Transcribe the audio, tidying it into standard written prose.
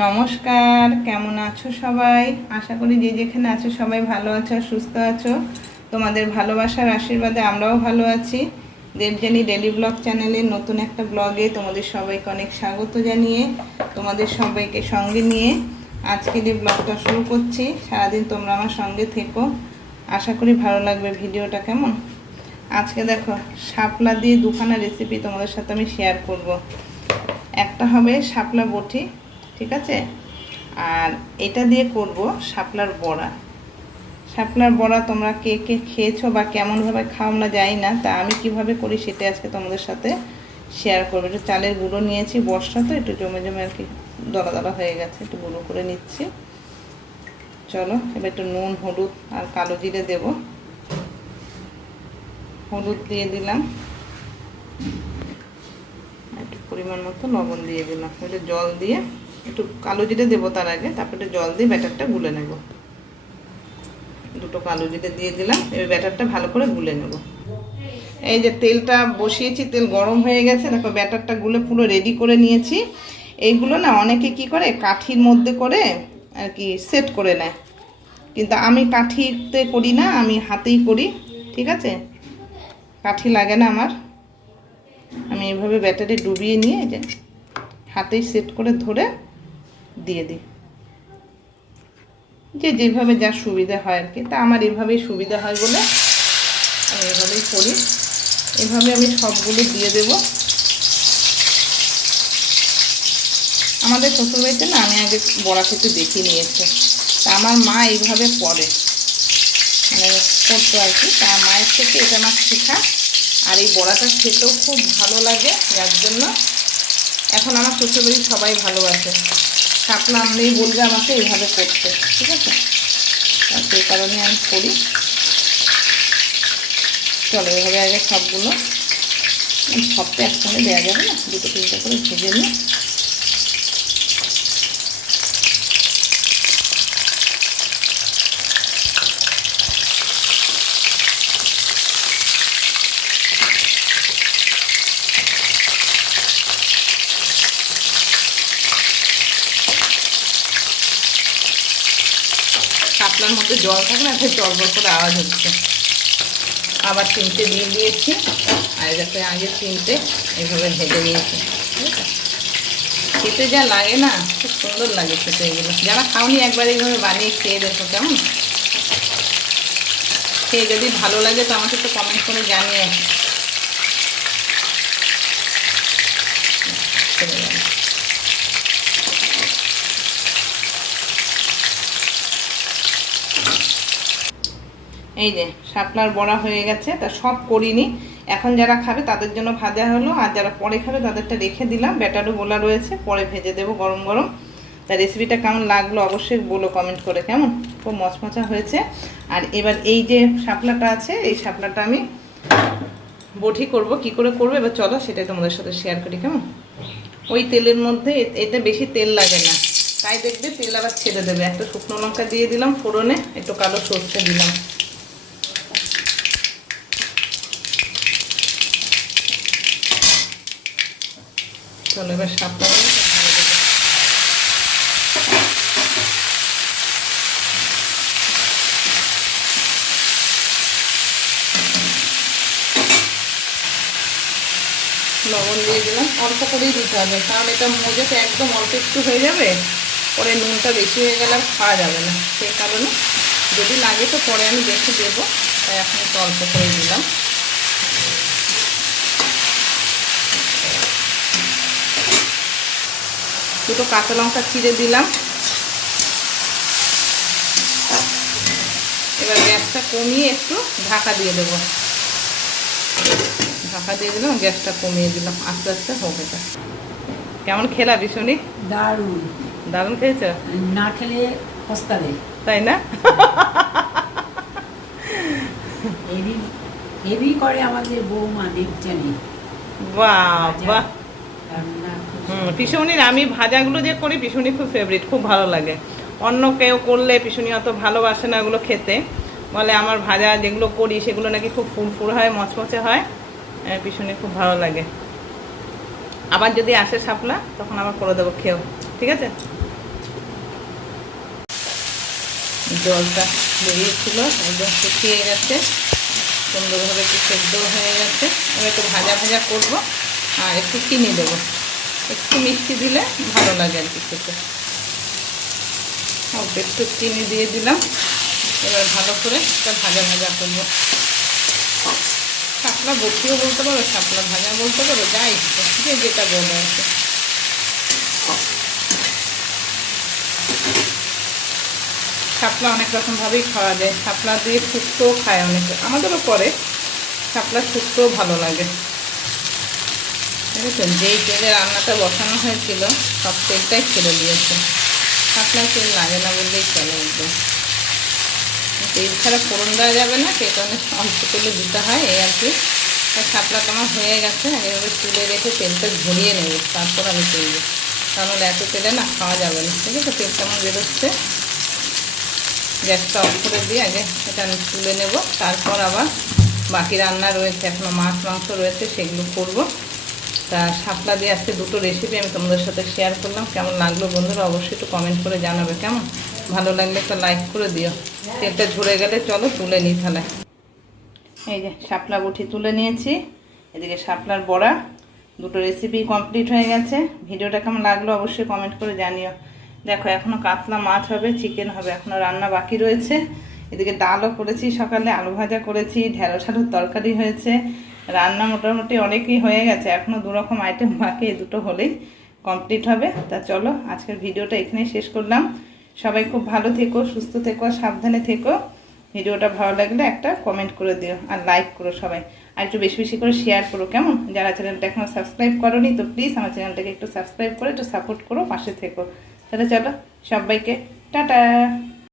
নমস্কার, কেমন আছো সবাই? আশা করি যে যেখানে আছো সবাই ভালো আছো, সুস্থ আছো। তোমাদের ভালোবাসার আশীর্বাদে আমরাও ভালো আছি। দেবযানী ডেলি ব্লগ চ্যানেলের নতুন একটা ব্লগে তোমাদের সবাইকে অনেক স্বাগত জানিয়ে তোমাদের সবাইকে সঙ্গে নিয়ে আজকের এই ব্লগটা শুরু করছি। সারাদিন তোমরা আমার সঙ্গে থেকো, আশা করি ভালো লাগবে ভিডিওটা। কেমন আজকে দেখো, শাপলা দিয়ে দুখানা রেসিপি তোমাদের সাথে আমি শেয়ার করব। একটা হবে শাপলা বটি, ঠিক আছে, আর এটা দিয়ে করব শাপলার বড়া। শাপলার বড়া তোমরা কে কে খেয়েছো বা কেমনভাবে খাও আমরা জানি না, তা আমি কিভাবে করি সেটা আজকে তোমাদের সাথে শেয়ার করবো। একটু চালের গুঁড়ো নিয়েছি, বর্ষা তো একটু জমে জমে আর কি দলা দলা হয়ে গেছে, একটু গুঁড়ো করে নিচ্ছি। চলো এবার একটু নুন, হলুদ আর কালো জিরে দেব। হলুদ দিয়ে দিলাম, একটু পরিমাণ মতো লবণ দিয়ে দিলাম। একটু জল দিয়ে, একটু কালো জিরে দেবো তার আগে, তারপর একটু জল দিয়ে ব্যাটারটা গুলে নেব। দুটো কালো জিরে দিয়ে দিলাম, এবার ব্যাটারটা ভালো করে গুলে নেব। এই যে তেলটা বসিয়েছি, তেল গরম হয়ে গেছে, দেখো ব্যাটারটা গুলে পুরো রেডি করে নিয়েছি। এইগুলো না অনেকে কি করে কাঠির মধ্যে করে আর কি সেট করে নেয়, কিন্তু আমি কাঠিতে করি না, আমি হাতেই করি। ঠিক আছে, কাঠি লাগে না আমার। আমি এভাবে ব্যাটারে ডুবিয়ে নিয়ে যে হাতেই সেট করে ধরে দিয়ে দিই, যে যেভাবে যা সুবিধা হয় আর কি। তা আমার এভাবেই সুবিধা হয় বলে আমি এভাবেই করি। এভাবে আমি সবগুলো দিয়ে দেব। আমাদের শ্বশুরবাড়িতে না আমি আগে বড়া খেতে দেখে নিয়েছি, তা আমার মা এইভাবে করে, মানে করতো আর কি। তা মায়ের থেকে এটা আমার শেখা। আর এই বড়াটা খেতেও খুব ভালো লাগে, যার জন্য এখন আমার শ্বশুরবাড়ির সবাই ভালোবাসে। শাপলা আনলেই বলবে আমাকে এইভাবে করতে, ঠিক আছে, আর সেই কারণে আমি করি। চলো এভাবে আগে সবগুলো, সবটা একসঙ্গে দেওয়া যাবে না, দুটো তিনটে করে ভেজে নিই। শাপলার মধ্যে জল থাকে না, তাই জলবল করে আওয়াজ হচ্ছে। আবার তিনটে দিয়ে দিয়েছি, আর যাতে আগে তিনটে এইভাবে ভেজে নিয়েছি। ঠিক আছে, খেতে যা লাগে না, খুব সুন্দর লাগে খেতে। এগুলো যারা খাওনি একবার এইভাবে বানিয়ে খেয়ে দেখো কেমন। খেয়ে যদি ভালো লাগে তো আমাকে একটু কমেন্ট করে জানিয়ে। এই যে শাপলার বড়া হয়ে গেছে, তা সব করিনি। এখন যারা খাবে তাদের জন্য ভাজা হলো, আর যারা পরে খাবে তাদেরটা রেখে দিলাম। ব্যাটারও গোলা রয়েছে, পরে ভেজে দেবো গরম গরম। তা রেসিপিটা কেমন লাগলো অবশ্যই বলো কমেন্ট করে। কেমন, খুব মচমচা হয়েছে। আর এবার এই যে শাপলাটা আছে, এই শাপলাটা আমি বটি করব। কি করে করবো এবার চলো সেটাই তোমাদের সাথে শেয়ার করি। কেমন, ওই তেলের মধ্যে, এটা বেশি তেল লাগে না, তাই দেখবে তেল আবার ছেড়ে দেবে। একটা শুকনো লঙ্কা দিয়ে দিলাম ফোড়নে, একটু কালো সর্ষে দিলাম। চলো এবার শাপলা লবণ দিয়ে দিলাম, অল্প করেই দিতে হবে, কারণ এটা মজেতে একদম অল্প একটু হয়ে যাবে, পরে নুনটা বেশি হয়ে গেলে আর খাওয়া যাবে না। সেই কারণে যদি লাগে তো পরে আমি দেখে দেবো, তাই এখন একটু অল্প করেই দিলাম। দুটো কাঁচা লঙ্কা চিড়ে দিলাম। এবার গ্যাসটা কমিয়ে একটু ঢাকা দিয়ে দেবো। ঢাকা দিয়ে দিলাম, গ্যাসটা কমিয়ে দিলাম, আস্তে আস্তে হোক। এটা কেমন খেলা ভীষণই দারুণ। দারুণ খেয়েছো? না খেলে পস্তাবে, তাই না? হেভি হেভি করে আমাদের বৌমা দেবযানী। বাহ, পিসুনির আমি ভাজাগুলো যে করি পিসুনি খুব ফেভারিট, খুব ভালো লাগে। অন্য কেউ করলে পিসুনি অত ভালোবাসে না ওগুলো খেতে, বলে আমার ভাজা যেগুলো করি সেগুলো নাকি খুব ফুরফুর হয়, মচমচে হয়। পিসুনি খুব ভালো লাগে। আবার যদি আসে শাপলা তখন আবার করে দেবো, খেও, ঠিক আছে? জলটা বেরিয়েছিল, একদম শুকিয়ে গেছে, সুন্দরভাবে একটু সেদ্ধ হয়ে গেছে। এবার একটু ভাজা ভাজা করবো আর একটু চিনি দেবো, একটু মিষ্টি দিলে ভালো লাগে আর কি খেতে। অল্প একটু চিনি দিয়ে দিলাম। এবার ভালো করে একটা ভাজা ভাজা করবো। শাপলা বটিও বলতে পারো, শাপলা ভাজা বলতে পারো, যাই যে যেটা বলে আর কি। শাপলা অনেক রকমভাবেই খাওয়া যায়। শাপলা দিয়ে শুক্তোও খায় অনেকে, আমাদেরও করে। শাপলা শুক্তোও ভালো লাগে। বুঝেছেন, যেই তেলে রান্নাটা বসানো হয়েছিল সব তেলটাই ছেড়ে দিয়েছে। শাপলা তেল লাগে না বললেই চলে একদম। তেল ছাড়া ফোড়ন দেওয়া যাবে না, সেই কারণে অল্প তেলে দিতে হয় এই আর কি। আর শাপলাটা আমার হয়ে গেছে, এভাবে তুলে রেখে তেলটা ঝরিয়ে নেব, তারপর আমি তুলব। কারণ এত তেলে না খাওয়া যাবে না। ঠিক আছে, তেলটা আমার বেরোচ্ছে। গ্যাসটা অফ করে দিয়ে আগে এটা আমি তুলে নেব, তারপর আবার বাকি রান্না রয়েছে, এখনও মাছ মাংস রয়েছে, সেগুলো করব। তা শাপলা দিয়ে আজকে দুটো রেসিপি আমি তোমাদের সাথে শেয়ার করলাম। কেমন লাগলো বন্ধুরা অবশ্যই একটু কমেন্ট করে জানাবে। কেমন ভালো লাগলে একটা লাইক করে দিও। তেলটা ঝরে গেলে চলো তুলে নিই তাহলে। এই যে শাপলা বটি তুলে নিয়েছি, এদিকে শাপলার বড়া, দুটো রেসিপি কমপ্লিট হয়ে গেছে। ভিডিওটা কেমন লাগলো অবশ্যই কমেন্ট করে জানিও। দেখো এখনও কাতলা মাছ হবে, চিকেন হবে, এখনও রান্না বাকি রয়েছে। এদিকে ডালও করেছি, সকালে আলু ভাজা করেছি, ঢেঁড়স আলুর তরকারি হয়েছে। রান্না মোটামুটি অনেকই হয়ে গেছে, এখনও দু রকম আইটেম বাকি, এই দুটো হলেই কমপ্লিট হবে। তা চলো আজকের ভিডিওটা এখানেই শেষ করলাম। সবাই খুব ভালো থেকো, সুস্থ থেকো, সাবধানে থেকো। ভিডিওটা ভালো লাগলে একটা কমেন্ট করে দিও আর লাইক করো সবাই, আর একটু বেশি বেশি করে শেয়ার করো। কেমন যারা চ্যানেলটা এখনও সাবস্ক্রাইব করোনি তো প্লিজ আমার চ্যানেলটাকে একটু সাবস্ক্রাইব করে একটু সাপোর্ট করো, পাশে থেকো। তাহলে চলো সবাইকে টাটা।